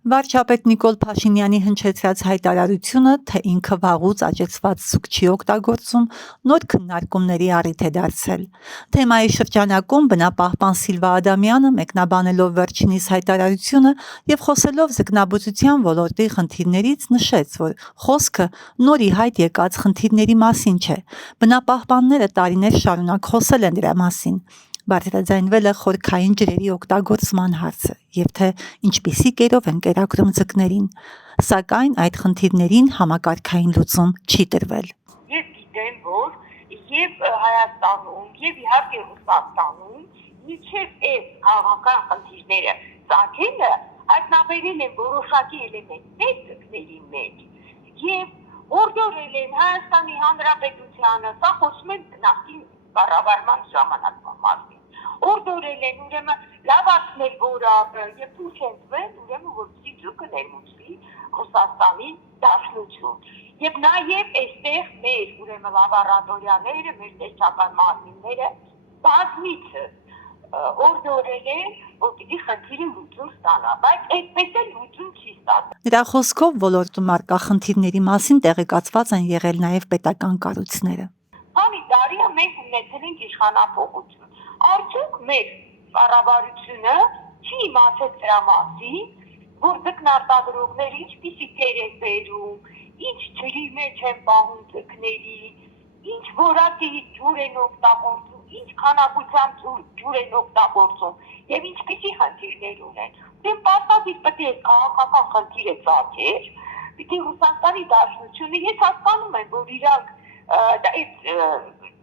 Վարչապետ Նիկոլ Փաշինյանի հնչեցրած հայտարարությունը, թե ինքը վաղուց աճեցված զուգ չի օգտագործում, նոր քննարկումների առիթ է դարձել։ Թեմայի շրջանակում բնապահպան Սիլվա Ադամյանը, մեկնաբանելով վերջինիս հայտարարությունը եւ խոսելով ձկնաբուծության ոլորտի խնդիրներից, նշեց, որ խոսքը նոր ի հայտ եկած խնդիրների մասին չէ։ Բնապահպանները տարիներ շարունակ խոսել են դրա մասին։ Բարձրաձայնվել է խորքային ջրերի օգտագործման հարցը եւ թե ինչպիսի կերով են կերակրում ձկներին, սակայն այդ խնդիրներին համակարգային լուծում չի տրվել։ Ես գիտեմ, որ եւ Հայաստանում եւ իհարկե Ռուսաստանում միջև այս քաղաքական խնդիրները ծագելը հայտնաբերել են որոշակի էլեմենտներ ձկների մեջ եւ օրդորել են Հայաստանի Հանրապետությանը, սա խոսում են նախկին կառավարման ժամանակվա մասին։ Օրդորել են ուրեմն լավացնել որակը եւ ցույց տվել ուրեմն որպեսզի ձուկը ներմուծվի Ռուսաստանի Դաշնություն։ Եվ նաեւ այստեղ մեր ուրեմն լաբորատորիաները, մեր տեսչական մարմինները բազմիցս օրդորել են, որ պիտի խնդիրը լուծում ստանա, բայց այդպես էլ լուծում չի ստացել։ Նրա խոսքով ոլորտում առկա խնդիրների մասին տեղեկացված են եղել նաեւ պետական կառույցները։ Քանի տարի մենք ունեցել ենք իշխանապողություն։ Արդյոք մեր կառավարությունը չի իմացել դրա մասին, որ ձկնարտադրողները ինչպիսի կեր են բերում, ինչ ջրի մեջ են պահում ձկների, ինչ որակի ջուր են օգտագործում, ինչ քանակությամբ ջուր են օգտագործում եւ ինչպիսի խնդիրներ ունեն։ Դե պարտադիր պետք է քաղաքական խնդիր է ծագեր, պիտի Ռուսաստանի Դաշնությունը, ես հասկանում եմ, որ իրանք այդ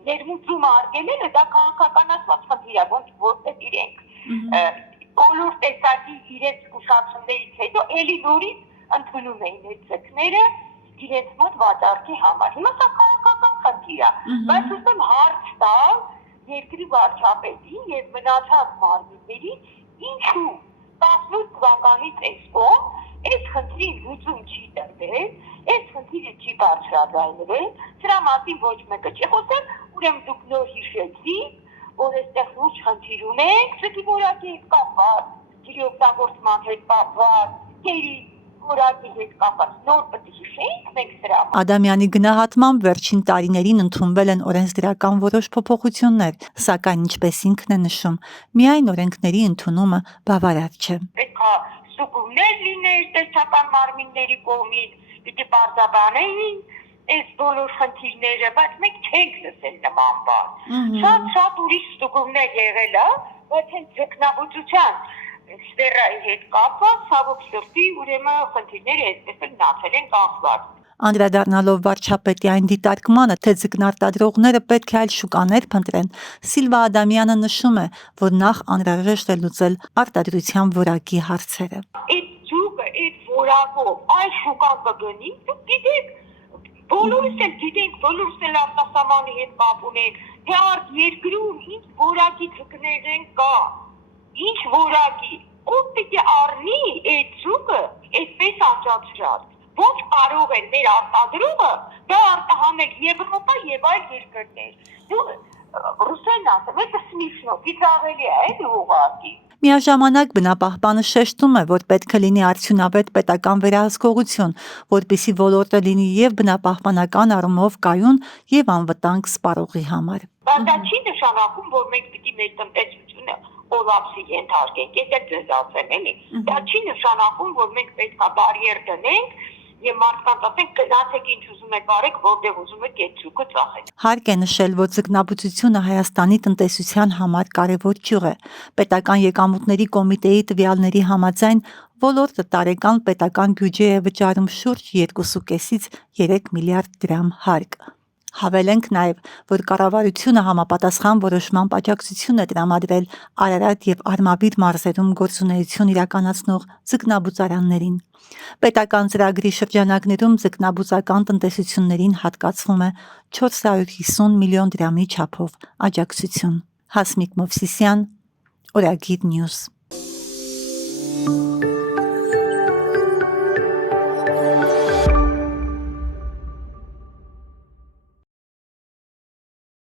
ներմուծումը արգելելը դա քաղաքականացված խնդիր է, ոնց որտեղ իրենք բոլոր տեսակի իրենց զգուշացումներից հետո էլի նորից ընդունում էին այդ ձկները իրենց մոտ վաճառքի համար։ Հիմա սա քաղաքական խնդիր է, բայց ուզում հարց տալ երկրի վարչապետին եւ մնացած մարմիններին, ինչու 18 թվականից այսօր այս խնդրի լուծում չի տրվել, այս խնդիրը չի բարձրաձայնվել, սրա մասին ոչ մեկը չի խոսել, ուրեմն դուք նոր հիշեցիք, որ այստեղ լուրջ խնդիր ունենք, ձկի որակի հետ կապված, ջրի օգտագործման հետ կապված, կերի որակի հետ կապված, նոր պետք է հիշենք մենք սրա։ Ադամյանի գնահատմամբ վերջին տարիներին ընդունվել են օրենսդրական որոշ փոփոխություններ, սակայն ինչպես ինքն է նշում, միայն օրենքների ընդունումը բավարար չէ։ Պետք է ստուգումներ լիներ տեսչական մարմինների կողմից, պիտի պարզաբանեին այս բոլոր խնդիրները, բայց մենք չենք լսել նման բան։ Շատ ուրիշ ստուգումներ եղել է, բայց հենց ձկնաբուծության սֆերայի հետ կապված ցավոք սրտի ուրեմն խնդիրները այսպես էլ մնացել են կախված։ Անդրադառնալով վարչապետի այն դիտարկմանը, թե ձկնարտադրողները պետք է այլ շուկաներ փնտրեն, Սիլվա Ադամյանը նշում է, որ նախ անհրաժեշտ է լուծել արտադրության որակի հարցերը։ Այդ ձուկը, այդ որակով այլ շուկա կգնի, դուք գիտեք, բոլորս էլ գիտենք, բոլորս էլ արտասահմանի հետ կապ ունենք, թե արդ երկրում ինչ որակի ձկներ են կա, ինչ որակի, ով պիտի առնի այդ ձուկը այդպես աճացրած։ Ոնց կարող են մեր արտադրողը դա արտահանել Եվրոպա եւ այլ երկրներ։ Դու ռուսերեն ասում ես սմիշնո, ծիծաղելի է, էլի ուղղակի։ Միաժամանակ բնապահպանը շեշտում է, որ պետք է լինի արդյունավետ պետական վերահսկողություն, որպեսզի ոլորտը լինի եւ բնապահպանական առումով կայուն եւ անվտանգ սպառողի համար։ Բայց դա չի նշանակում, որ մենք պիտի մեր տնտեսությունը կոլապսի ենթարկենք, ես էլ ձեզ ասեմ, էլի։ Դա չի նշանակում, որ մենք պետք է բարիեր դնենք եւ մարդկանց ասենք գնացեք ինչ ուզում եք արեք, որտեղ ուզում եք այդ ցուկը ծախեք։ Հարկ է նշել, որ ձկնաբուծությունը Հայաստանի տնտեսության համար կարևոր ճյուղ է։ Պետական եկամուտների կոմիտեի տվյալների համաձայն ոլորտը տարեկան պետական բյուջե է վճարում շուրջ 2.5-ից 3 միլիարդ դրամ հարկ։ Հավելենք նաև, որ կառավարությունը համապատասխան որոշմամբ աջակցություն է տրամադրել Արարատ եւ Արմավիր մարզերում գործունեություն իրականացնող ձկնաբուծարաններին։ Պետական ծրագրի շրջանակներում ձկնաբուծական տնտեսություններին հատկացվում է 450 միլիոն դրամի չափով աջակցություն։ Հասմիկ Մովսիսյան, Օրագիր Նյուզ։